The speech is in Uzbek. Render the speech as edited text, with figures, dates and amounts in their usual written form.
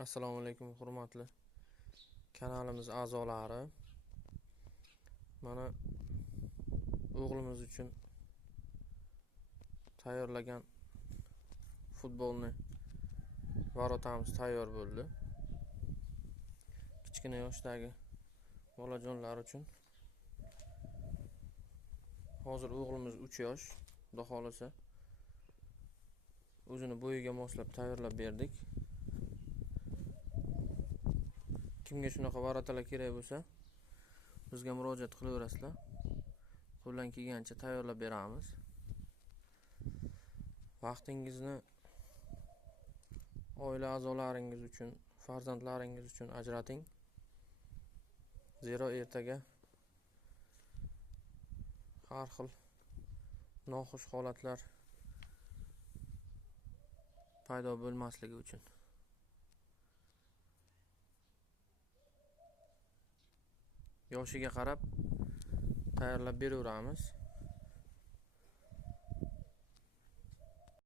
Assalomu alaykum hurmatli kanalimiz a'zolari. Mana o'g'limiz uchun tayyorlagan futbolni varotamiz tayyor bo'ldi. Kichkina yoshdagi bolajonlar uchun. Hozir o'g'limiz 3 yosh, xudo xolasa. O'zini bo'yiga moslab tayyorlab berdik. Kimga shunaqa varotalar kerak bo'lsa, bizga murojaat qilaverasizlar. Qo'ldan kelgancha tayyorlab beramiz. Vaqtingizni oila a'zolaringiz uchun, farzandlaringiz uchun ajrating. Zero ertaga har xil noxush holatlar paydo bo'lmasligi uchun. Yoshiga qarab tayyorlab beraveramiz.